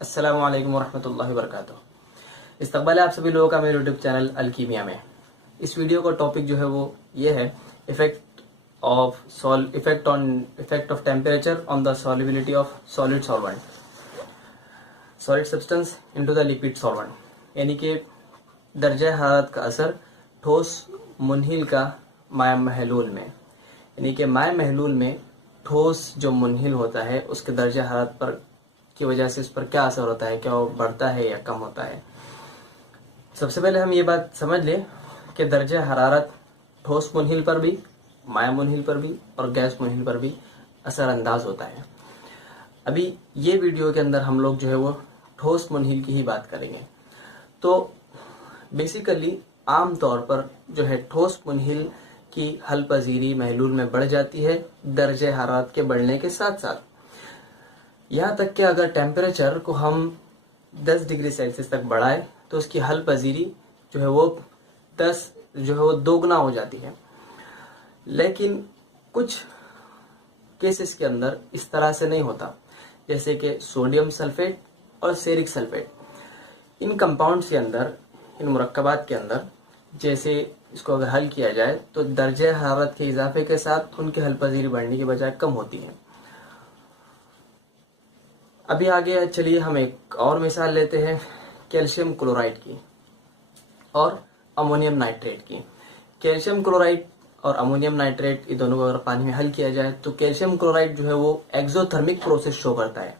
अस्सलामु अलैकुम वरहमतुल्लाहि वबरकातुहू। इस्तकबाल है आप सभी लोगों का मेरे यूट्यूब चैनल अलकीमिया में। इस वीडियो का टॉपिक जो है वो ये है effect of temperature on the solubility of solid solvent, solid substance into the liquid solvent, यानी कि दर्जा हरारत का असर ठोस मुनहिल का माया महलूल में, यानी कि माया महलूल में ठोस जो मुनहिल होता है उसके दर्जा हरारत पर की वजह से उस पर क्या असर होता है, क्या वो बढ़ता है या कम होता है। सबसे पहले हम ये बात समझ लें कि दर्जा हरारत ठोस मुनहिल पर भी, माया मुनहिल पर भी और गैस मुनहिल पर भी असरअंदाज होता है। अभी ये वीडियो के अंदर हम लोग जो है वो ठोस मुनहिल की ही बात करेंगे। तो बेसिकली आम तौर पर जो है ठोस मुनहिल की हल पजीरी महलूल में बढ़ जाती है दर्जे हरारत के बढ़ने के साथ साथ। यहाँ तक कि अगर टेम्परेचर को हम 10 डिग्री सेल्सियस तक बढ़ाए तो उसकी हल पजीरी जो है वो 10 जो है वो दोगुना हो जाती है। लेकिन कुछ केसेस के अंदर इस तरह से नहीं होता, जैसे कि सोडियम सल्फेट और सेरिक सल्फेट। इन कंपाउंड्स के अंदर, इन मुरक्कबात के अंदर जैसे इसको अगर हल किया जाए तो दर्जे हरारत के इजाफे के साथ उनकी हल पजीरी बढ़ने की बजाय कम होती है। अभी आगे चलिए हम एक और मिसाल लेते हैं कैल्शियम क्लोराइड की और अमोनियम नाइट्रेट की। कैल्शियम क्लोराइड और अमोनियम नाइट्रेट ये दोनों को अगर पानी में हल किया जाए तो कैल्शियम क्लोराइड जो है वो एक्सोथर्मिक प्रोसेस शो करता है,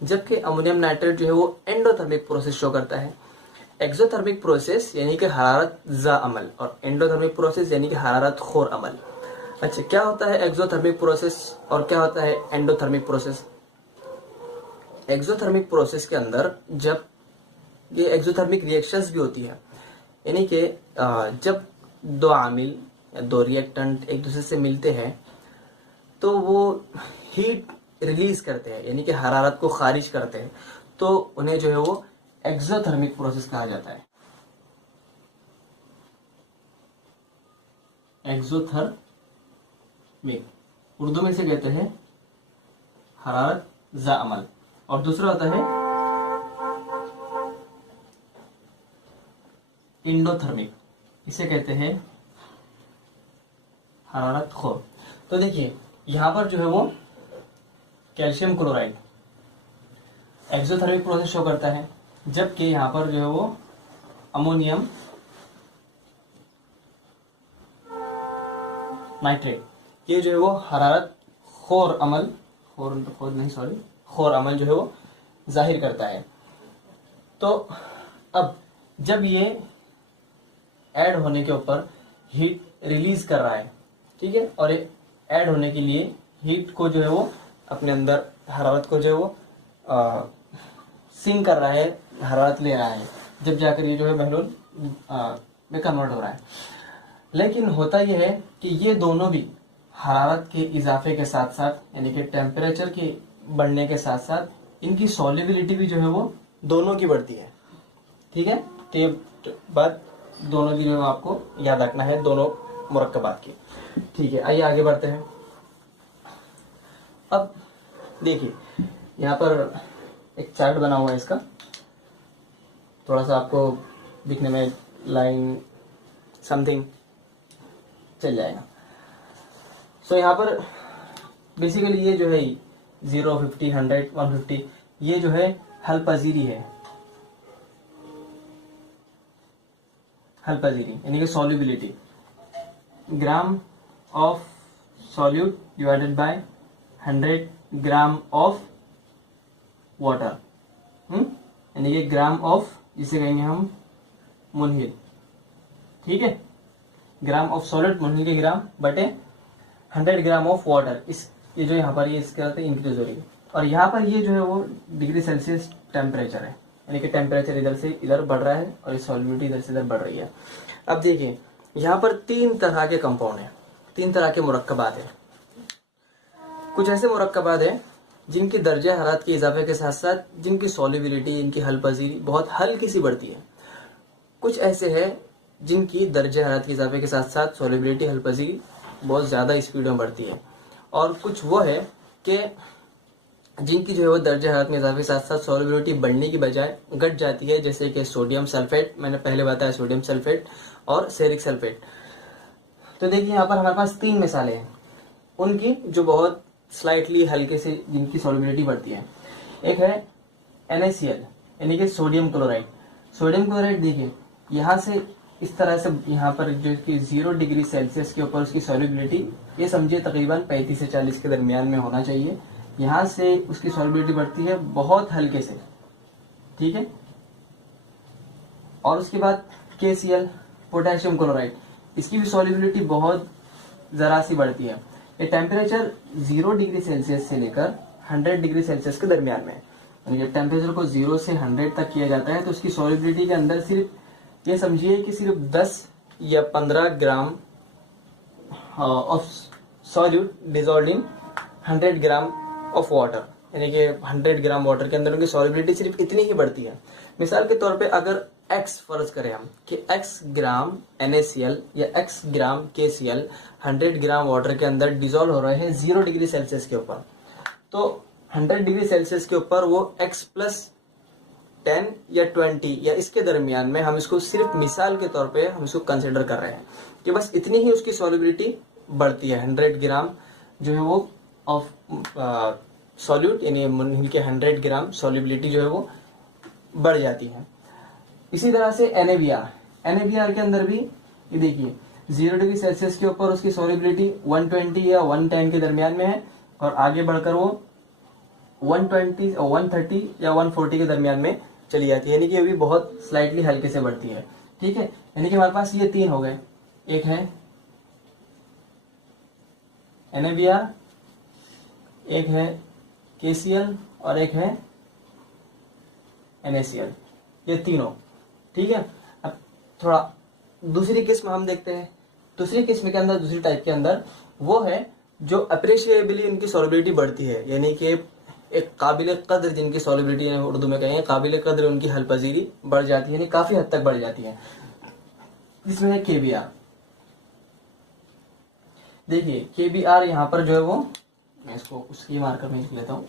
जबकि अमोनियम नाइट्रेट जो है वो एंडोथर्मिक प्रोसेस शो करता है। एक्सोथर्मिक प्रोसेस यानी कि हरारत जा अमल और एंडोथर्मिक प्रोसेस यानी कि हरारत खोर अमल। अच्छा, क्या होता है एक्सोथर्मिक प्रोसेस और क्या होता है एंडोथर्मिक प्रोसेस? एक्सोथर्मिक प्रोसेस के अंदर जब ये एक्सोथर्मिक रिएक्शंस भी होती है, यानी कि जब दो आमिल या दो रिएक्टेंट एक दूसरे से मिलते हैं तो वो हीट रिलीज करते हैं, यानी कि हरारत को खारिज करते हैं, तो उन्हें जो है वो एक्सोथर्मिक प्रोसेस कहा जाता है। एक्सोथर्मिक उर्दू में से कहते हैं हरारत जा अमल, और दूसरा होता है इंडोथर्मिक, इसे कहते हैं हरारत खोर। तो देखिए यहां पर जो है वो calcium chloride exothermic process show करता है, जबकि यहां पर जो है वो अमोनियम नाइट्रेट ये जो है वो हरारत खोर अमल खोर अमल जो है वो जाहिर करता है। तो अब जब ये ऐड होने के ऊपर हीट रिलीज कर रहा है, ठीक है, और ये ऐड होने के लिए हीट को जो है वो अपने अंदर हरारत को जो है वो सिंक कर रहा है, हरारत ले रहा है, जब जाकर ये जो है महलूल में कन्वर्ट हो रहा है। लेकिन होता यह है कि ये दोनों भी हरारत के इजाफे के साथ साथ, यानी कि टेम्परेचर के बढ़ने के साथ साथ इनकी सॉल्युबिलिटी भी जो है वो दोनों की बढ़ती है। ठीक है, तो ये बात दोनों की जो है आपको याद रखना है, दोनों मुरक्कबात की। ठीक है, आइए आगे बढ़ते हैं। अब देखिए यहाँ पर एक चार्ट बना हुआ है, इसका थोड़ा सा आपको दिखने में लाइन समथिंग चल जाएगा। सो यहाँ पर बेसिकली ये जो है 0, 50, 100, 150 ये जो है हल पजीरी है, हल पजीरी यानी कि solubility, gram of solute divided by 100 gram of water, यानी कि ग्राम ऑफ, जिसे कहेंगे हम मुनहिल। ठीक है, ग्राम ऑफ सॉलिड मुनहिल के ग्राम बटे 100 ग्राम ऑफ वाटर। इस ये जो यहाँ पर ये इसके साथ इंक्रीज हो रही है, और यहाँ पर ये जो है वो डिग्री सेल्सियस टेम्परेचर है, यानी कि टेम्परेचर इधर से इधर बढ़ रहा है और ये सॉल्युबिलिटी इधर से इधर बढ़ रही है। अब देखिए यहाँ पर 3 तरह के कंपाउंड हैं, 3 तरह के मुरक्कबात हैं। कुछ ऐसे मुरक्कबात हैं जिनकी दर्जा हरारत के इजाफे के साथ साथ जिनकी सॉल्युबिलिटी, इनकी हल पजीरी बहुत हल्की सी बढ़ती है। कुछ ऐसे हैं जिनकी दर्जा हरारत के इजाफे के साथ साथ सॉल्युबिलिटी, हल पजीरी बहुत ज़्यादा स्पीड में बढ़ती है। और कुछ वो है कि जिंक की जो है वो दर्जा हरारत में इजाफे के साथ साथ सॉल्युबिलिटी बढ़ने की बजाय घट जाती है, जैसे कि सोडियम सल्फेट, मैंने पहले बताया सोडियम सल्फेट और सेरिक सल्फेट। तो देखिए यहाँ पर हमारे पास 3 मिसालें हैं उनकी जो बहुत स्लाइटली हल्के से जिनकी सॉल्युबिलिटी बढ़ती है। एक है NaCl यानी कि सोडियम क्लोराइड। सोडियम क्लोराइड देखिए यहाँ से इस तरह से यहाँ पर जो कि 0 डिग्री सेल्सियस के ऊपर उसकी सॉल्युबिलिटी ये समझिए तकरीबन 35 से 40 के दरमियान में होना चाहिए। यहाँ से उसकी सॉल्युबिलिटी बढ़ती है बहुत हल्के से, ठीक है। और उसके बाद KCl पोटेशियम क्लोराइड, इसकी भी सॉल्युबिलिटी बहुत जरा सी बढ़ती है। ये टेम्परेचर 0 डिग्री सेल्सियस से लेकर 100 डिग्री सेल्सियस के दरमियान में, यानी जब टेम्परेचर को 0 से 100 तक किया जाता है तो उसकी सॉल्युबिलिटी के अंदर सिर्फ ये समझिए कि सिर्फ 10 या 15 gram of solute dissolve in 100 gram of water, यानी कि 100 ग्राम वाटर के अंदर उनकी सॉल्युबिलिटी सिर्फ इतनी ही बढ़ती है। मिसाल के तौर पे अगर x फर्ज करें हम कि x ग्राम NaCl या x ग्राम KCl 100 ग्राम वाटर के अंदर डिजोल्व हो रहे हैं 0 डिग्री सेल्सियस के ऊपर, तो 100 डिग्री सेल्सियस के ऊपर वो x प्लस 10 या 20 या इसके दरमियान में हम इसको सिर्फ मिसाल के तौर पे हम इसको कंसिडर कर रहे हैं कि बस इतनी ही उसकी सॉल्युबिलिटी बढ़ती है। 100 ग्राम जो है वो ऑफ सॉल्यूट यानी कि 100 ग्राम सॉल्युबिलिटी जो है वो बढ़ जाती है। इसी तरह से NaBr के अंदर भी ये देखिए 0 डिग्री सेल्सियस के ऊपर उसकी सॉल्युबिलिटी 120 या 110 के दरमियान में है और आगे बढ़कर वो 120 और 130 या 140 के दरमियान में चली जाती है, यानी कि ये भी बहुत स्लाइटली हल्के से बढ़ती है, ठीक है। यानी कि हमारे पास ये 3 हो गए, एक है NaBr, एक है KCl और एक है NaCl, ये तीनों, ठीक है। अब थोड़ा दूसरी किस्म हम देखते हैं। दूसरी किस्म के अंदर, दूसरी टाइप के अंदर वो है जो अप्रिशिएबली इनकी सॉल्युबिलिटी बढ़ती है, यानी कि एक काबिल कद्र जिनकी सॉल्युबिलिटी उर्दू में कहेंगे काबिल कद्र उनकी हलपजीरी बढ़ जाती है, यानी काफी हद तक बढ़ जाती है। इसमें है KBr। देखिए KBr यहाँ पर जो है वो, मैं इसको उसकी मार्कर में लिख लेता हूँ।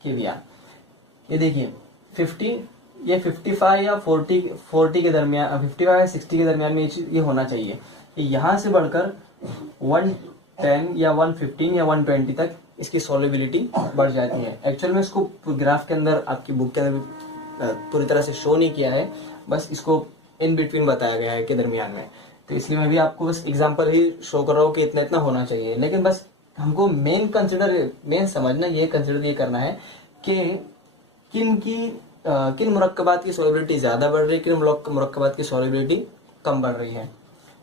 KBr ये देखिए 50 या 55 या 40 के दरमियान, 55 या 60 के दरमियान में ये होना चाहिए। यहाँ से बढ़कर 110 या 115 या 120 तक इसकी सॉल्युबिलिटी बढ़ जाती है। एक्चुअल में इसको ग्राफ के अंदर आपकी बुक के अंदर पूरी तरह से शो नहीं किया है, बस इसको इन बिटवीन बताया गया है के दरमियान में, तो इसलिए मैं भी आपको बस एग्जांपल ही शो कर रहा हूँ कि इतना इतना होना चाहिए। लेकिन बस हमको मेन समझना ये कंसिडर ये करना है कि किन मुरक्कबात की सॉल्युबिलिटी ज्यादा बढ़ रही है, किन मुरक्कबात की सॉल्युबिलिटी कम बढ़ रही है,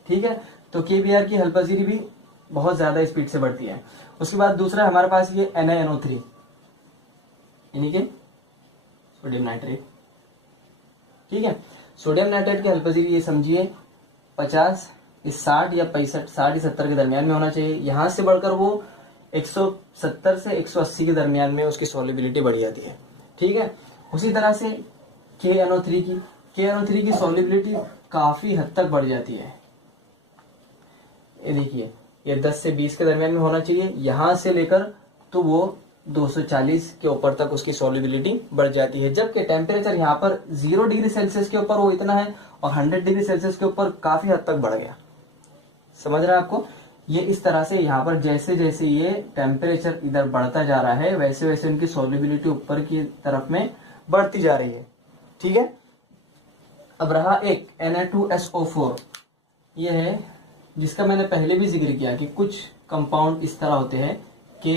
ठीक है। तो KBr की हलपजीरी भी बहुत ज्यादा स्पीड से बढ़ती है। उसके बाद दूसरा हमारे पास ये NaNO3 यानी कि सोडियम नाइट्रेट, ठीक है। सोडियम नाइट्रेट की हलपजीरी ये समझिए 50 60 या 65 60 70 के दरमियान में होना चाहिए। यहाँ से बढ़कर वो 170 से 180 के दरमियान में उसकी सॉल्युबिलिटी बढ़ जाती है, ठीक है। उसी तरह से KNO3 की सॉल्युबिलिटी काफी हद तक बढ़ जाती है। ये देखिए ये 10 से 20 के दरमियान में होना चाहिए, यहाँ से लेकर तो वो 240 के ऊपर तक उसकी सॉल्युबिलिटी बढ़ जाती है। जबकि टेम्परेचर यहाँ पर 0 डिग्री सेल्सियस के ऊपर वो इतना है और 100 डिग्री सेल्सियस के ऊपर काफी हद तक बढ़ गया। समझ रहे हैं आपको? ये इस तरह से यहाँ पर जैसे जैसे ये टेम्परेचर इधर बढ़ता जा रहा है वैसे वैसे उनकी सॉल्युबिलिटी ऊपर की तरफ में बढ़ती जा रही है, ठीक है। अब रहा एक Na2SO4, ये है जिसका मैंने पहले भी जिक्र किया कि कुछ कंपाउंड इस तरह होते हैं कि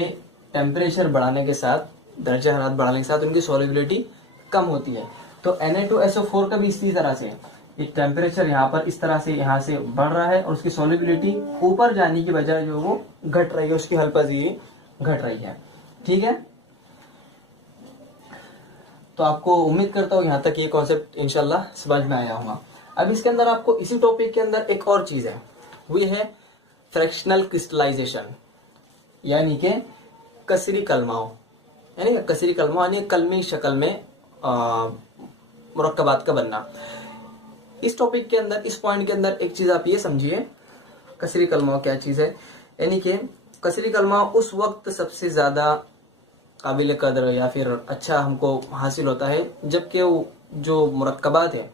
टेम्परेचर बढ़ाने के साथ, दर्जा हरारत बढ़ाने के साथ उनकी सॉल्युबिलिटी कम होती है। तो Na2SO4 का भी इसी तरह से ये टेम्परेचर यहाँ पर इस तरह से यहाँ से बढ़ रहा है और उसकी सॉल्युबिलिटी ऊपर जाने की बजाय जो वो घट रही है, उसकी हलपजीरी घट रही है, ठीक है। तो आपको उम्मीद करता हूँ यहाँ तक ये कॉन्सेप्ट इंशाल्लाह समझ में आया होगा। अब इसके अंदर आपको इसी टॉपिक के अंदर एक और चीज है, वो ये है फ्रैक्शनल क्रिस्टलाइजेशन, यानी कि कसरी कलमाओं, यानी कलमी शक्ल में मुरक्कबात का बनना। इस टॉपिक के अंदर, इस पॉइंट के अंदर एक चीज आप ये समझिए, कसरी कलमाओं क्या चीज है, यानी कि कसरी कलमा उस वक्त सबसे ज़्यादा काबिल कदर या फिर अच्छा हमको हासिल होता है जबकि जो मुरक्कबात हैं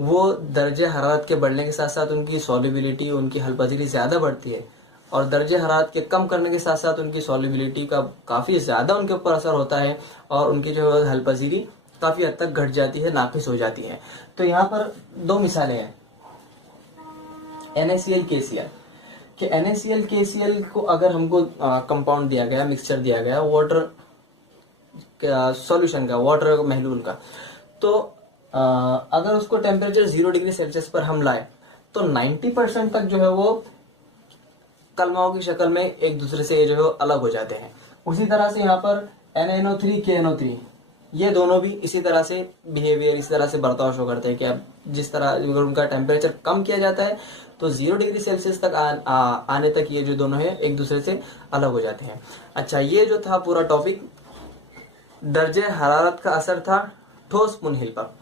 वो दर्जे हरारत के बढ़ने के साथ साथ उनकी सॉल्युबिलिटी, उनकी हलपजीरी ज़्यादा बढ़ती है, और दर्जे हरारत के कम करने के साथ साथ उनकी सॉल्युबिलिटी का काफ़ी ज़्यादा उनके ऊपर असर होता है और उनकी जो हलपजीरी काफ़ी हद तक घट जाती है, नाकिस हो जाती है। तो यहाँ पर दो मिसालें हैं NaCl KCl कि NaCl KCl को अगर हमको कंपाउंड दिया गया, मिक्सचर दिया गया वाटर सॉल्यूशन का, वाटर महलूल का, तो अगर उसको टेम्परेचर 0 डिग्री सेल्सियस पर हम लाए तो 90% तक जो है वो कलमाओं की शक्ल में एक दूसरे से जो है अलग हो जाते हैं। उसी तरह से यहाँ पर NaNO3 KNO3 ये दोनों भी इसी तरह से बिहेवियर, इसी तरह से बर्ताव शो करते हैं कि अब जिस तरह अगर उनका टेम्परेचर कम किया जाता है तो 0 डिग्री सेल्सियस तक आने तक ये जो दोनों है एक दूसरे से अलग हो जाते हैं। अच्छा, ये जो था पूरा टॉपिक दर्जे हरारत का असर था ठोस मुनहिल पर।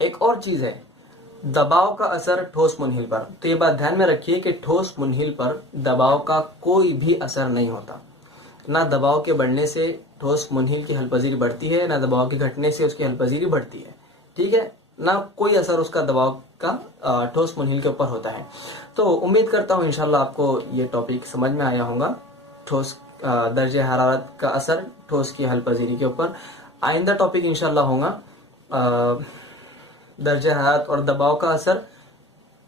एक और चीज है दबाव का असर ठोस मुनहिल पर। तो ये बात ध्यान में रखिए कि ठोस मुनहिल पर दबाव का कोई भी असर नहीं होता। ना दबाव के बढ़ने से ठोस मुनहिल की हलपजीरी बढ़ती है, ना दबाव के घटने से उसकी हलपजीरी बढ़ती है। ठीक है, ना कोई असर उसका दबाव का ठोस मुनहिल के ऊपर होता है। तो उम्मीद करता हूँ इंशाल्लाह आपको ये टॉपिक समझ में आया होगा, ठोस दर्जे हरारत का असर ठोस की हलपजीरी के ऊपर। आइंदा टॉपिक इंशाल्लाह होगा दर्जे हरारत और दबाव का असर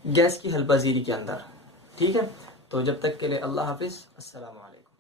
गैस की हलपजीरी के अंदर। ठीक है, तो जब तक के लिए अल्लाह हाफिज, अस्सलाम वालेकुम।